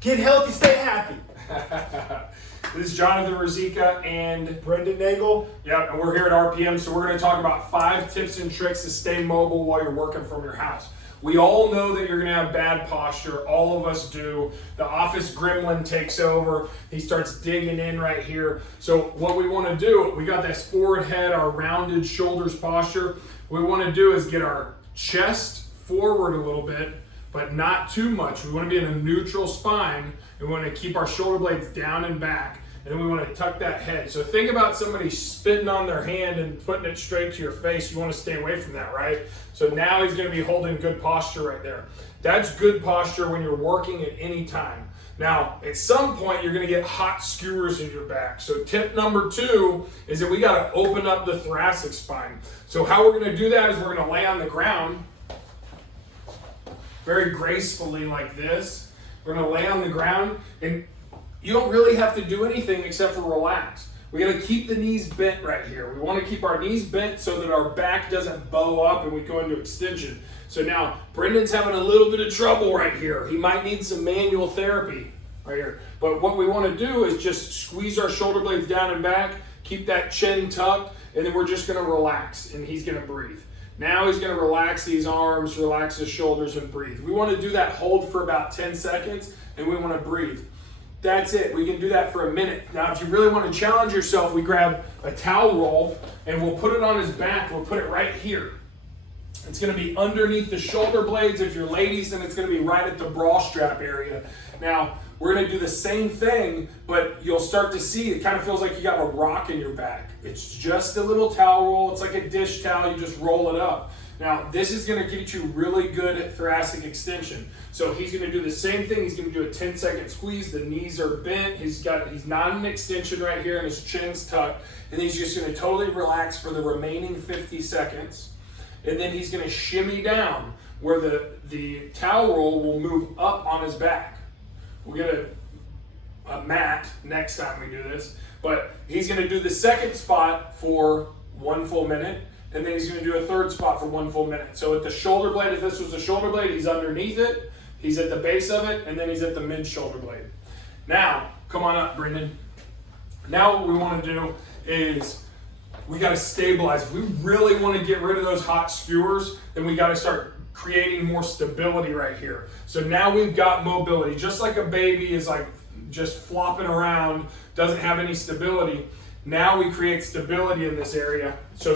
Get healthy, stay happy. This is Jonathan Rosica and Brenden Nagel. Yep, and we're here at RPM, so we're going to talk about 5 tips and tricks to stay mobile while you're working from your house. We all know that you're going to have bad posture. All of us do. The office gremlin takes over. He starts digging in right here. So what we want to do, we got this forward head, our rounded shoulders posture. What we want to do is get our chest forward a little bit, but not too much. We want to be in a neutral spine. We want to keep our shoulder blades down and back, and then we want to tuck that head. So think about somebody spitting on their hand and putting it straight to your face. You want to stay away from that, right? So now he's going to be holding good posture right there. That's good posture when you're working at any time. Now, at some point, you're going to get hot skewers in your back. So tip number 2 is that we got to open up the thoracic spine. So how we're going to do that is we're going to lay on the ground very gracefully like this. We're going to lay on the ground, and you don't really have to do anything except for relax. We got to keep the knees bent right here. We want to keep our knees bent so that our back doesn't bow up and we go into extension. So now, Brendan's having a little bit of trouble right here. He might need some manual therapy right here. But what we want to do is just squeeze our shoulder blades down and back, keep that chin tucked, and then we're just going to relax, and he's going to breathe. Now he's going to relax these arms, relax his shoulders, and breathe. We want to do that hold for about 10 seconds, and we want to breathe. That's it. We can do that for a minute. Now, if you really want to challenge yourself, we grab a towel roll, and we'll put it on his back. We'll put it right here. It's going to be underneath the shoulder blades. If you're ladies, then it's going to be right at the bra strap area. Now, we're going to do the same thing, but you'll start to see it kind of feels like you got a rock in your back. It's just a little towel roll. It's like a dish towel. You just roll it up. Now, this is going to get you really good thoracic extension. So he's going to do the same thing. He's going to do a 10-second squeeze. The knees are bent. He's not in extension right here, and his chin's tucked. And then he's just going to totally relax for the remaining 50 seconds. And then he's going to shimmy down where the towel roll will move up on his back. We'll get a mat next time we do this, but he's going to do the second spot for 1 full minute, and then he's going to do a third spot for 1 full minute. So at the shoulder blade, if this was the shoulder blade, he's underneath it, he's at the base of it, and then he's at the mid shoulder blade. Now, come on up, Brenden. Now what we want to do is we got to stabilize. If we really want to get rid of those hot skewers, then we got to start creating more stability right here. So now we've got mobility. Just like a baby is like just flopping around, doesn't have any stability. Now we create stability in this area. So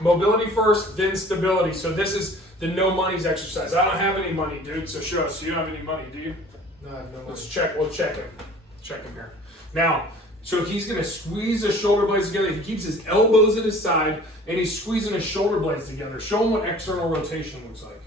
mobility first, then stability. So this is the no monies exercise. I don't have any money, dude. So show us. You don't have any money, do you? No, I have no money. Let's check. We'll check him. Check him here. Now, so he's going to squeeze his shoulder blades together. He keeps his elbows at his side, and he's squeezing his shoulder blades together. Show him what external rotation looks like.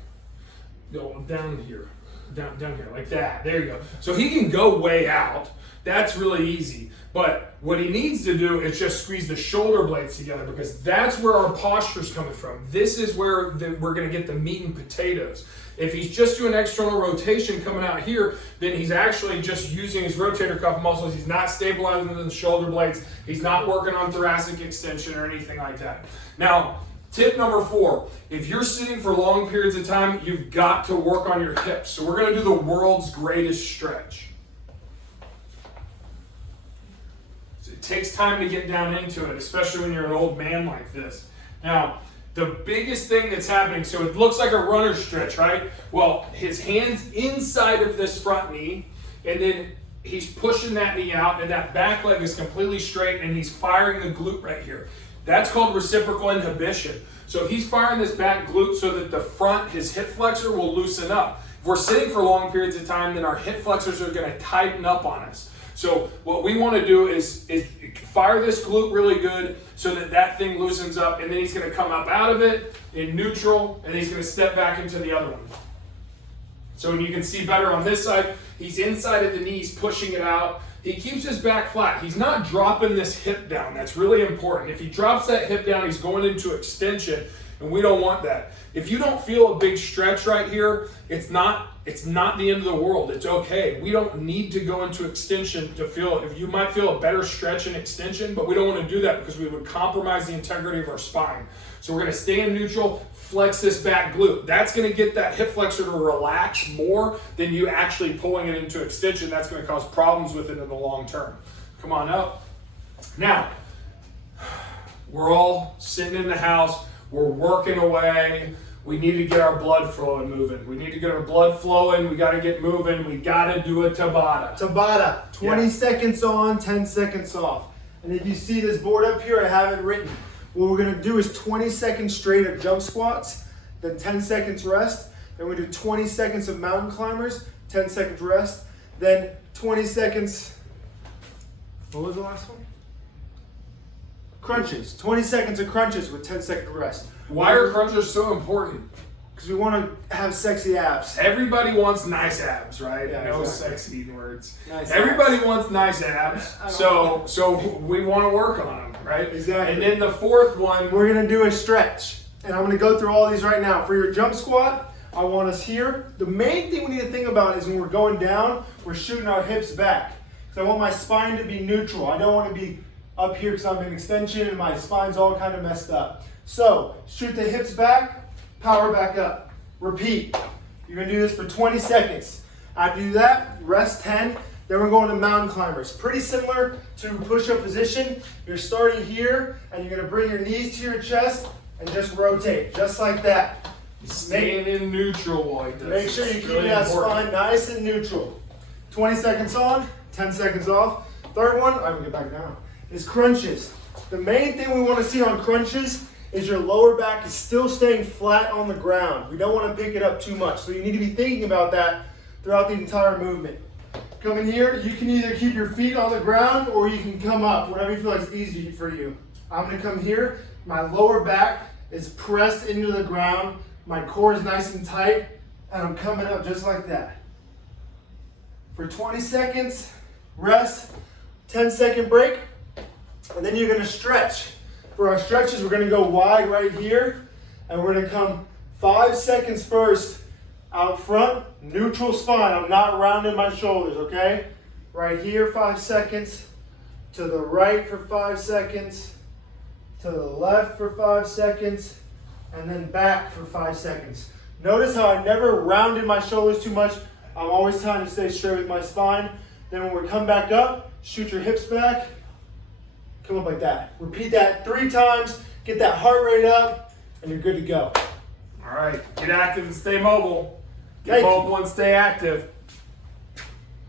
Go down here, down here, like that. There you go. So he can go way out. That's really easy. But what he needs to do is just squeeze the shoulder blades together, because that's where our posture's coming from. This is where we're going to get the meat and potatoes. If he's just doing external rotation coming out here, then he's actually just using his rotator cuff muscles. He's not stabilizing the shoulder blades. He's not working on thoracic extension or anything like that. Now, tip number 4, if you're sitting for long periods of time, you've got to work on your hips. So we're going to do the world's greatest stretch. So it takes time to get down into it, especially when you're an old man like this. Now, the biggest thing that's happening, so it looks like a runner stretch, right? Well, his hand's inside of this front knee, and then he's pushing that knee out, and that back leg is completely straight, and he's firing the glute right here. That's called reciprocal inhibition. So he's firing this back glute so that the front, his hip flexor, will loosen up. If we're sitting for long periods of time, then our hip flexors are going to tighten up on us. So what we want to do is fire this glute really good so that that thing loosens up, and then he's going to come up out of it in neutral, and he's going to step back into the other one. So when you can see better on this side, he's inside of the knees, pushing it out. He keeps his back flat. He's not dropping this hip down. That's really important. If he drops that hip down, he's going into extension. and we don't want that. If you don't feel a big stretch right here, it's not the end of the world. It's okay. We don't need to go into extension to feel, if you might feel a better stretch in extension, but we don't want to do that because we would compromise the integrity of our spine. So we're going to stay in neutral, flex this back glute. That's going to get that hip flexor to relax more than you actually pulling it into extension. That's going to cause problems with it in the long term. Come on up. Now, we're all sitting in the house. We're working away. We need to get our blood flowing moving. We need to get our blood flowing. We got to get moving. We got to do a Tabata. Tabata, 20 seconds on, 10 seconds off. And if you see this board up here, I have it written. What we're gonna do is 20 seconds straight of jump squats, then 10 seconds rest. Then we do 20 seconds of mountain climbers, 10 seconds rest. Then 20 seconds, what was the last one? Crunches, 20 seconds of crunches with 10 second rest. Why are crunches so important? Because we want to have sexy abs. Everybody wants nice abs, right? Yeah, no exactly. sexy words. Nice Everybody abs. wants nice abs, so we want to work on them, right? Exactly. And then the fourth one, We're gonna do a stretch. And I'm gonna go through all these right now. For your jump squat, I want us here. The main thing we need to think about is when we're going down, we're shooting our hips back. So I want my spine to be neutral. I don't want to be up here because I'm in extension and my spine's all kind of messed up. So shoot the hips back, power back up. Repeat. You're gonna do this for 20 seconds. After you do that, rest 10. Then we're going to mountain climbers. Pretty similar to push-up position. You're starting here and you're gonna bring your knees to your chest and just rotate, just like that. staying in neutral like this. Make sure you It's keep really that important. spine nice and neutral. 20 seconds on, 10 seconds off. Third one, I'm gonna get back down, is crunches. The main thing we wanna see on crunches is your lower back is still staying flat on the ground. We don't wanna pick it up too much. So you need to be thinking about that throughout the entire movement. Come in here, you can either keep your feet on the ground or you can come up, whatever you feel like is easy for you. I'm gonna come here, my lower back is pressed into the ground, my core is nice and tight, and I'm coming up just like that. For 20 seconds, rest, 10-second break, and then you're gonna stretch. For our stretches, we're gonna go wide right here, and we're gonna come 5 seconds first, out front, neutral spine. I'm not rounding my shoulders, okay? Right here, 5 seconds, to the right for 5 seconds, to the left for 5 seconds, and then back for 5 seconds. Notice how I never rounded my shoulders too much. I'm always trying to stay straight with my spine. Then when we come back up, shoot your hips back, come up like that. Repeat that 3 times, get that heart rate up, and you're good to go. All right, get active and stay mobile. Get Thank you. mobile and stay active.